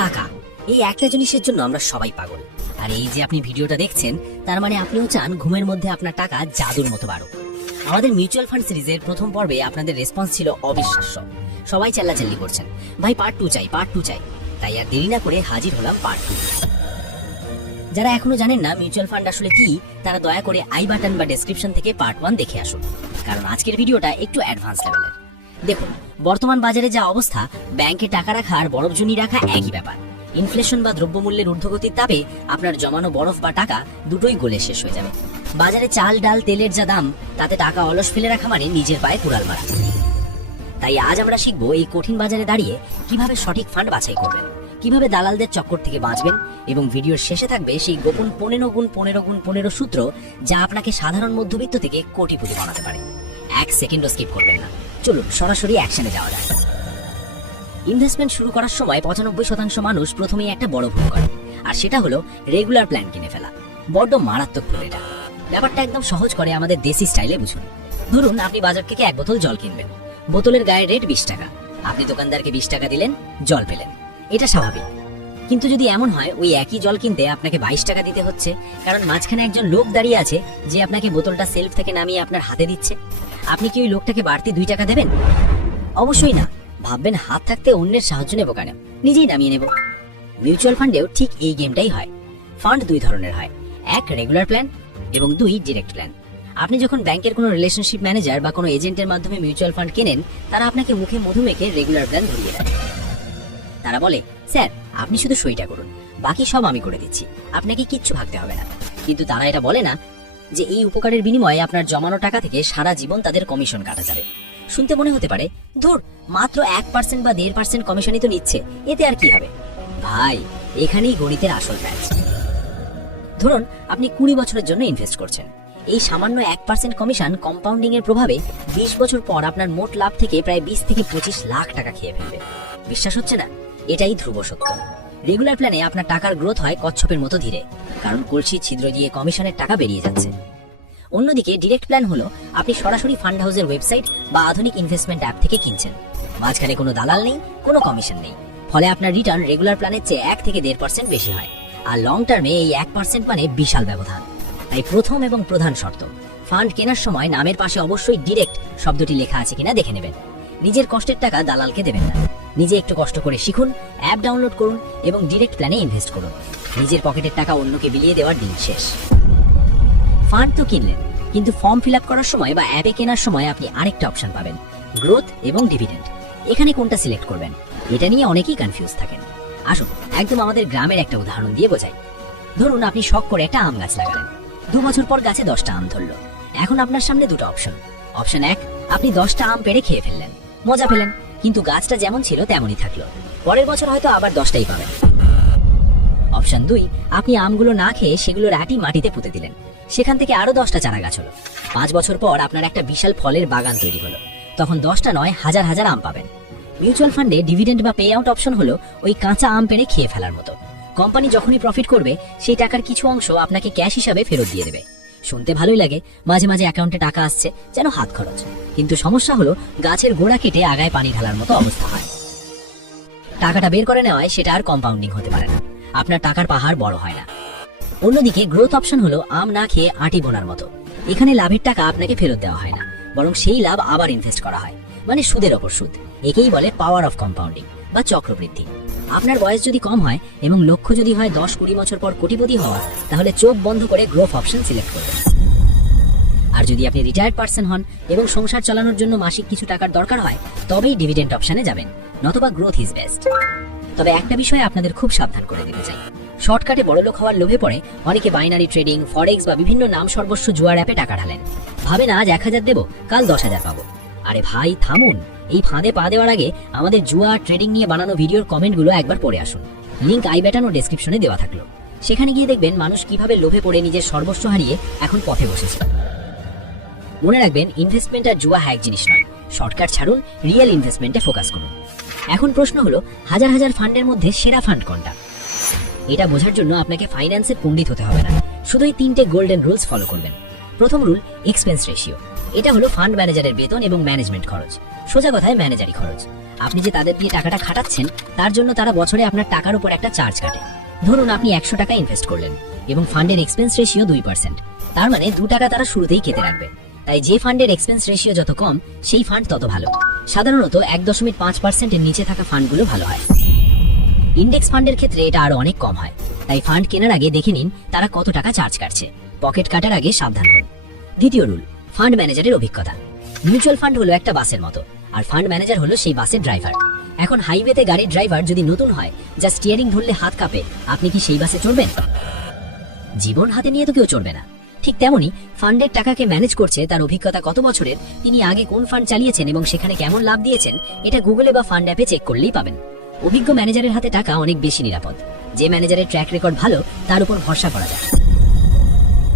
টাকা, এই একটা জিনিসের জন্য আমরা সবাই পাগল। আর এই যে আপনি ভিডিওটা দেখছেন, তার মানে আপনিও চান ঘুমের মধ্যে আপনার টাকা জাদুর মতো বাড়ুক। আমাদের মিউচুয়াল ফান্ড সিরিজের প্রথম পর্বে আপনাদের রেসপন্স ছিল অবিশ্বাস্য। সবাই চিল্লাচিল্লি করছেন, ভাই পার্ট 2 চাই, পার্ট 2 চাই। তাই আর দেরি না করে হাজির হলাম পার্ট 2। যারা এখনো জানেন না মিউচুয়াল ফান্ড আসলে কি, তারা দয়া করে আই বাটন বা ডেসক্রিপশন থেকে পার্ট 1 দেখে আসুন, কারণ আজকের ভিডিওটা একটু অ্যাডভান্স লেভেলের। দেখুন, বর্তমান বাজারে যা অবস্থা, ব্যাংকে টাকা রাখা আর বরফ জমি রাখা একই ব্যাপার। ইনফ্লেশন বা দ্রব্যমূল্যের ঊর্ধ্বগতির তাপে আপনার জমানো বরফ বা টাকা দুটোই গলে শেষ হয়ে যাবে। বাজারে চাল, ডাল, তেলের যা দাম, তাতে টাকা অলস ফেলে রাখা মানে নিজের পায়ে কুড়াল মারা। তাই আজ আমরা শিখবো এই কঠিন বাজারে দাঁড়িয়ে কিভাবে সঠিক ফান্ড বাছাই করবেন, কিভাবে দালালদের চক্কর থেকে বাঁচবেন, এবং ভিডিওর শেষে থাকবে সেই গোপন 15x15x15 সূত্র, যা আপনাকে সাধারণ মধ্যবিত্ত থেকে কোটিপতি বানাতে পারে। এক সেকেন্ডও স্কিপ করবেন না। চলুন সরাসরি অ্যাকশনে যাওয়া যায়। ইনভেস্টমেন্ট শুরু করার সময় 95% মানুষ প্রথমেই একটা বড় ভুল করে, আর সেটা হলো রেগুলার প্ল্যান কিনে ফেলা। বড্ড মারাত্মক ভুল এটা। ব্যাপারটা একদম সহজ করে আমাদের দেশি স্টাইলে বুঝুন। ধরুন আপনি বাজার থেকে এক বোতল জল কিনবেন। বোতলের গায়ে রেট 20 টাকা। আপনি দোকানদারকে 20 টাকা দিলেন, জল পেলেন। এটা স্বাভাবিক। কিন্তু যদি এমন হয় ওই একই জল কিনতে আপনাকে 22 টাকা দিতে হচ্ছে, কারণ মাঝখানে একজন লোক দাঁড়িয়ে আছে যে আপনাকে বোতলটা সেলফ থেকে নামিয়ে আপনার হাতে দিচ্ছে, আপনি কি ওই লোকটাকে বাড়তি 2 টাকা দেবেন? অবশ্যই না। ভাববেন হাত থাকতে অন্যের সাহায্য নেব কেন, নিজেই নামিয়ে নেব। মিউচুয়াল ফান্ডেও ঠিক এই গেমটাই হয়। ফান্ড 2 ধরনের হয়, এক রেগুলার প্ল্যান এবং 2 ডিরেক্ট প্ল্যান। আপনি যখন ব্যাংকের কোনো রিলেশনশিপ ম্যানেজার বা কোনো এজেন্টের মাধ্যমে মিউচুয়াল ফান্ড কেনেন, তারা আপনাকে মুখে মধু মেখে রেগুলার প্ল্যান ধরিয়ে দেয়। তারা বলে, স্যার আপনি শুধু সইটা করুন, বাকি সব আমি করে দিচ্ছি, আপনাকে কিচ্ছু ভাবতে হবে না। কিন্তু তারা এটা বলে না যে এই উপকারের বিনিময়ে আপনার জমানো টাকা থেকে সারা জীবন তাদের কমিশন কাটা যাবে। শুনতে মনে হতে পারে, ধুর, মাত্র 1% বা 1.5% কমিশনই তো নিচ্ছে, এতে আর কি হবে? ভাই, এখানেই গণিতের আসল ম্যাচ। ধরুন আপনি 20 বছরের জন্য ইনভেস্ট করছেন। এই সামান্য 1% কমিশন কম্পাউন্ডিং এর প্রভাবে 20 বছর পর আপনার মোট লাভ থেকে প্রায় 20 থেকে 25 লাখ টাকা খেয়ে ফেলবে। বিশ্বাস হচ্ছে না? এটাই ধ্রুব সত্য। রেগুলার প্ল্যানে আপনার টাকার গ্রোথ হয় কচ্ছপের মতো ধীরে, কারণ কলসির ছিদ্র দিয়ে কমিশনের টাকা বেরিয়ে যাচ্ছে। অন্যদিকে ডিরেক্ট প্ল্যান হলো আপনি সরাসরি ফান্ড হাউসের ওয়েবসাইট বা আধুনিক ইনভেস্টমেন্ট অ্যাপ থেকে কিনছেন। মাঝখানে কোনো দালাল নেই, কোনো কমিশন নেই। ফলে আপনার রিটার্ন রেগুলার প্ল্যানের চেয়ে 1 থেকে 1.5% বেশি হয়। আর লং টার্মে এই 1% মানে বিশাল ব্যবধান। তাই প্রথম এবং প্রধান শর্ত, ফান্ড কেনার সময় নামের পাশে অবশ্যই ডিরেক্ট শব্দটি লেখা আছে কিনা দেখে নেবেন। নিজের কষ্টের টাকা দালালকে দেবেন না। নিজে একটু কষ্ট করে শিখুন, অ্যাপ ডাউনলোড করুন এবং ডিরেক্ট প্ল্যানে ইনভেস্ট করুন। নিজের পকেটের টাকা অন্যকে বিলিয়ে দেওয়ার দিন শেষ। ফান্ড তো কিনলেন, কিন্তু ফর্ম ফিল আপ করার সময় বা অ্যাপে কেনার সময় আপনি আরেকটা অপশন পাবেন, গ্রোথ এবং ডিভিডেন্ড। এখানে কোনটা সিলেক্ট করবেন, এটা নিয়ে অনেকেই কনফিউজ থাকেন। আসুন একদম আমাদের গ্রামের একটা উদাহরণ দিয়ে বোঝাই। ধরুন আপনি শখ করে একটা আম গাছ লাগালেন। 2 বছর পর গাছে 10টা আম ধরলো। এখন আপনার সামনে দুটো অপশন। অপশন 1, আপনি 10টা আম পেড়ে খেয়ে ফেললেন, মজা পেলেন, কিন্তু গাছটা যেমন ছিল তেমনই থাকলো। পরের বছর হয়তো আবার 10টাই পাবেন। অপশন 2, আপনি আমগুলো না খেয়ে সেগুলোর আটি মাটিতে পুঁতে দিলেন। সেখান থেকে আরো 10টা চারা গাছ হলো। 5 বছর পর আপনার একটা বিশাল ফলের বাগান তৈরি হলো। তখন 10টা নয়, হাজার হাজার আম পাবেন। মিউচুয়াল ফান্ডে ডিভিডেন্ড বা পে আউট অপশন হলো ওই কাঁচা আম পেড়ে খেয়ে ফেলার মতো। কোম্পানি যখনই প্রফিট করবে, সেই টাকার কিছু অংশ আপনাকে ক্যাশ হিসাবে ফেরত দিয়ে দেবে। শুনতে ভালোই লাগে, মাঝে মাঝে অ্যাকাউন্টে টাকা আসছে, যেন হাত খরচ। কিন্তু সমস্যা হলো গাছের গোড়া কেটে আগায় পানি ঢালার মতো অবস্থা হয়। টাকাটা বের করে নেওয়ায় সেটা আর কম্পাউন্ডিং হতে পারে না, আপনার টাকার পাহাড় বড় হয় না। অন্যদিকে গ্রোথ অপশন হলো আম না খেয়ে আটি বোনার মতো। এখানে লাভের টাকা আপনাকে ফেরত দেওয়া হয় না, বরং সেই লাভ আবার ইনভেস্ট করা হয়, মানে সুদের ওপর সুদ। একেই বলে পাওয়ার অফ কম্পাউন্ডিং বা চক্রবৃদ্ধি। আপনার বয়স যদি কম হয় এবং লক্ষ্য যদি হয় 10-20 বছর পর কোটিপতি হওয়া, তাহলে চোখ বন্ধ করে গ্রোথ অপশন সিলেক্ট করবেন। আর যদি আপনি রিটায়ার্ড পারসন হন এবং সংসার চালানোর জন্য মাসিক কিছু টাকার দরকার হয়, তবেই ডিভিডেন্ড অপশনে যাবেন, নতুবা গ্রোথ ইজ বেস্ট। তবে একটা বিষয়ে আপনাদের খুব সাবধান করে দিতে চাই। শর্টকাটে বড়লোক হওয়ার লোভে পড়ে অনেকে বাইনারি ট্রেডিং, ফরেক্স বা বিভিন্ন নাম সর্বস্ব জুয়ার অ্যাপে টাকা ঢালেন। ভাবেন আজ 1000 দেবো, কাল 10,000 পাবো। আরে ভাই থামুন, এই ফাঁদে পা দেওয়ার আগে আমাদের জুয়া ট্রেডিং নিয়ে বানানো ভিডিওর কমেন্টগুলো একবার পড়ে আসুন। লিংক আই বাটন ও ডেসক্রিপশনে দেওয়া থাকলো। সেখানে গিয়ে দেখবেন মানুষ কিভাবে লোভে পড়ে নিজের সর্বস্ব হারিয়ে এখন পথে বসেছে। মনে রাখবেন, ইনভেস্টমেন্ট আর জুয়া এক জিনিস নয়। শর্টকাট ছাড়ুন, রিয়েল ইনভেস্টমেন্টে ফোকাস করুন। এখন প্রশ্ন হলো, হাজার হাজার ফান্ডের মধ্যে সেরা ফান্ড কোনটা? এটা বোঝার জন্য আপনাকে ফাইন্যান্সের পণ্ডিত হতে হবে না, শুধু এই 3টে গোল্ডেন রুলস ফলো করবেন। প্রথম রুল, এক্সপেন্স রেশিও। এটা হলো ফান্ড ম্যানেজারের বেতন এবং ম্যানেজমেন্ট খরচ। সোজা কথায় ম্যানেজারি খরচ। আপনি যে তাদের দিয়ে টাকাটা খাটাচ্ছেন, তার জন্য তারা বছরে আপনার টাকার উপর একটা চার্জ কাটে। ধরুন আপনি 100 টাকা ইনভেস্ট করলেন এবং ফান্ডের এক্সপেন্স রেশিও 2%, তার মানে 2 টাকা তারা শুরুতেই কেটে রাখবে। তাই যে ফান্ডের এক্সপেন্স রেশিও যত কম, সেই ফান্ড তত ভালো। সাধারণত 1.5%-এর নিচে থাকা ফান্ডগুলো ভালো হয়। ইন্ডেক্স ফান্ডের ক্ষেত্রে এটা আরো অনেক কম হয়। তাই ফান্ড কেনার আগে দেখে নিন তারা কত টাকা চার্জ কাটছে। পকেট কাটার আগে সাবধান হন। দ্বিতীয় রুল, ফান্ড ম্যানেজারের অভিজ্ঞতা। মিউচুয়াল ফান্ড হলো একটা বাসের মতো, আর ফান্ড ম্যানেজার হলো সেই বাসের ড্রাইভার। এখন হাইওয়েতে গাড়ির ড্রাইভার যদি নতুন হয়, যা স্টিয়ারিং ধরলে হাত কাঁপে, আপনি কি সেই বাসে চড়বেন? জীবন হাতে নিয়ে তো কেউ চড়বে না। ঠিক তেমনি ফান্ডের টাকাকে ম্যানেজ করছে তার অভিজ্ঞতা কত বছরের, তিনি আগে কোন ফান্ড চালিয়েছেন এবং সেখানে কেমন লাভ দিয়েছেন, এটা গুগলে বা ফান্ড অ্যাপে চেক করলেই পাবেন। অভিজ্ঞ ম্যানেজারের হাতে টাকা অনেক বেশি নিরাপদ। যে ম্যানেজারের ট্র্যাক রেকর্ড ভালো, তার উপর ভরসা করা যায়।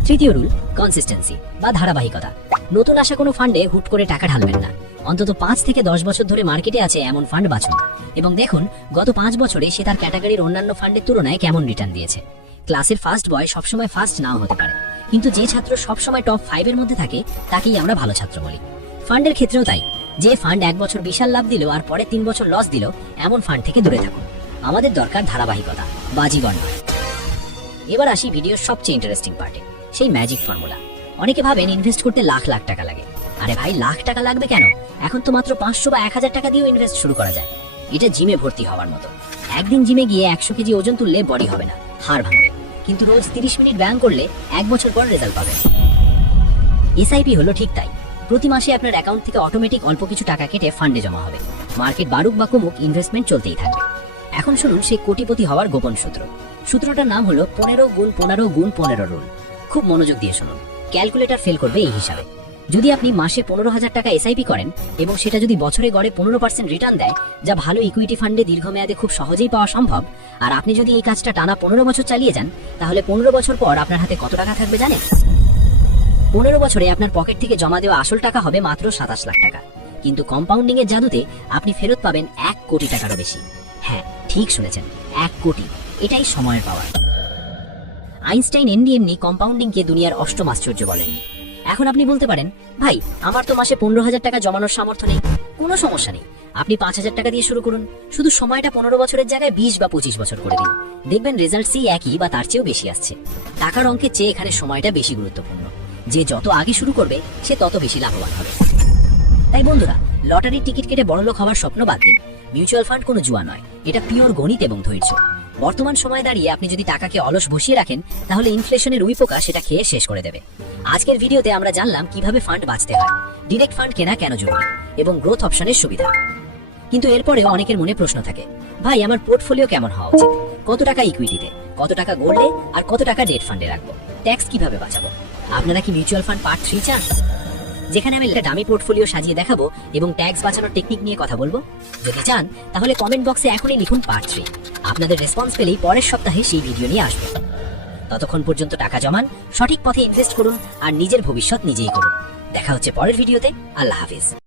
তৃতীয় রুল, কনসিস্টেন্সি বা ধারাবাহিকতা। নতুন আসা কোনো ফান্ডে হুট করে টাকা ঢালবেন না। অন্তত 5 থেকে 10 বছর ধরে মার্কেটে আছে এমন ফান্ড বাছুন এবং দেখুন গত 5 বছরে সে তার ক্যাটাগরির অন্যান্য ফান্ডের তুলনায় কেমন রিটার্ন দিয়েছে। ক্লাসের ফার্স্ট বয় সবসময় ফার্স্ট নাও হতে পারে, কিন্তু যে ছাত্র সবসময় টপ 5-এর মধ্যে থাকে তাকেই আমরা ভালো ছাত্র বলি। ফান্ডের ক্ষেত্রেও তাই। যে ফান্ড 1 বছর বিশাল লাভ দিল আর পরে 3 বছর লস দিল, এমন ফান্ড থেকে দূরে থাকুন। আমাদের দরকার ধারাবাহিকতা, বাজিগর নয়। এবার আসি ভিডিওর সবচেয়ে ইন্টারেস্টিং পার্টে, সেই ম্যাজিক ফর্মুলা। অনেকে ভাবেন ইনভেস্ট করতে লাখ লাখ টাকা লাগে। আরে ভাই, লাখ টাকা লাগবে কেন? এখন তো মাত্র 500 বা 1000 টাকা দিয়েও ইনভেস্ট শুরু করা যায়। এটা জিমে ভর্তি হওয়ার মতো। একদিন জিমে গিয়ে 100 কেজি ওজন তুললে বডি হবে না, হাড় ভাঙবে, কিন্তু রোজ 30 মিনিট ব্যায়াম করলে 1 বছর পর রেজাল্ট পাবেন। এসআইপি হলো ঠিক তাই। প্রতি মাসে আপনার অ্যাকাউন্ট থেকে অটোমেটিক অল্প কিছু টাকা কেটে ফান্ডে জমা হবে। মার্কেট বাড়ুক বা কমুক, ইনভেস্টমেন্ট চলতেই থাকবে। এখন শুনুন সেই কোটিপতি হওয়ার গোপন সূত্র। সূত্রটার নাম হলো 15x15x15 রুল। খুব মনোযোগ দিয়ে শুনুন, ক্যালকুলেটর ফেল করবে এই হিসাবে। যদি আপনি মাসে 15,000 টাকা এসআইপি করেন এবং সেটা যদি বছরে গড়ে 15% রিটার্ন দেয়, যা ভালো ইকুইটি ফান্ডে দীর্ঘমেয়াদে খুব সহজেই পাওয়া সম্ভব, আর আপনি যদি এই কাজটা টানা 15 বছর চালিয়ে যান, তাহলে 15 বছর পর আপনার হাতে কত টাকা থাকবে জানেন? 15 বছরে আপনার পকেট থেকে জমা দেওয়া আসল টাকা হবে মাত্র 27 লাখ টাকা। কিন্তু কম্পাউন্ডিং এর জাদুতে আপনি ফেরত পাবেন 1 কোটি টাকারও বেশি। হ্যাঁ, ঠিক শুনেছেন, 1 কোটি। এটাই সময়ের পাওয়ার। আইনস্টাইন এমনি কম্পাউন্ডিংকে দুনিয়ার অষ্টম আশ্চর্য বলেননি। এখন আপনি বলতে পারেন, ভাই আমার তো মাসে 15,000 টাকা জমানোর সামর্থ্য নেই। কোনো সমস্যা নেই, আপনি 5,000 টাকা দিয়ে শুরু করুন। শুধু সময়টা 15 বছরের জায়গায় 20 বা 25 বছর করে দিন। দেখবেন রেজাল্ট সেই একই বা তার চেয়েও বেশি আসছে। টাকার অঙ্কের চেয়ে এখানে সময়টা বেশি গুরুত্বপূর্ণ। যে যত আগে শুরু করবে সে তত বেশি লাভবান হবে। তাই বন্ধুরা, লটারির টিকিট কেটে বড়লোক হওয়ার স্বপ্ন বাদ দিন। মিউচুয়াল ফান্ড কোনো জুয়া নয়, এটা পিওর গণিত এবং ধৈর্য। বর্তমান সময়ে দাঁড়িয়ে আপনি যদি টাকাকে অলস বসিয়ে রাখেন, তাহলে ইনফ্লেশনের উইপোকা সেটা খেয়ে শেষ করে দেবে। আজকের ভিডিওতে আমরা জানলাম কিভাবে ফান্ড বাঁচতে হয়, ডিরেক্ট ফান্ড কেনা কেন জরুরি এবং গ্রোথ অপশনের সুবিধা। কিন্তু এরপরেও অনেকের মনে প্রশ্ন থাকে, ভাই আমার পোর্টফোলিও কেমন হওয়া উচিত? কত টাকা ইকুইটিতে, কত টাকা গোল্ডে, আর কত টাকা ডেট ফান্ডে রাখবো? ট্যাক্স কিভাবে বাঁচাবো? আপনারা কি মিউচুয়াল ফান্ড পার্ট 3 চান, যেখানে আমি একটা ডামি পোর্টফোলিও সাজিয়ে দেখাবো এবং ট্যাক্স বাঁচানোর টেকনিক নিয়ে কথা বলবো? যদি চান তাহলে কমেন্ট বক্সে এখনই লিখুন পার্ট 3। আপনাদের রেসপন্স পেলেই পরের সপ্তাহে সেই ভিডিও নিয়ে আসবো। ততক্ষণ পর্যন্ত টাকা জমান, সঠিক পথে ইনভেস্ট করুন আর নিজের ভবিষ্যৎ নিজেই করুন। দেখা হচ্ছে পরের ভিডিওতে। আল্লাহ হাফিজ।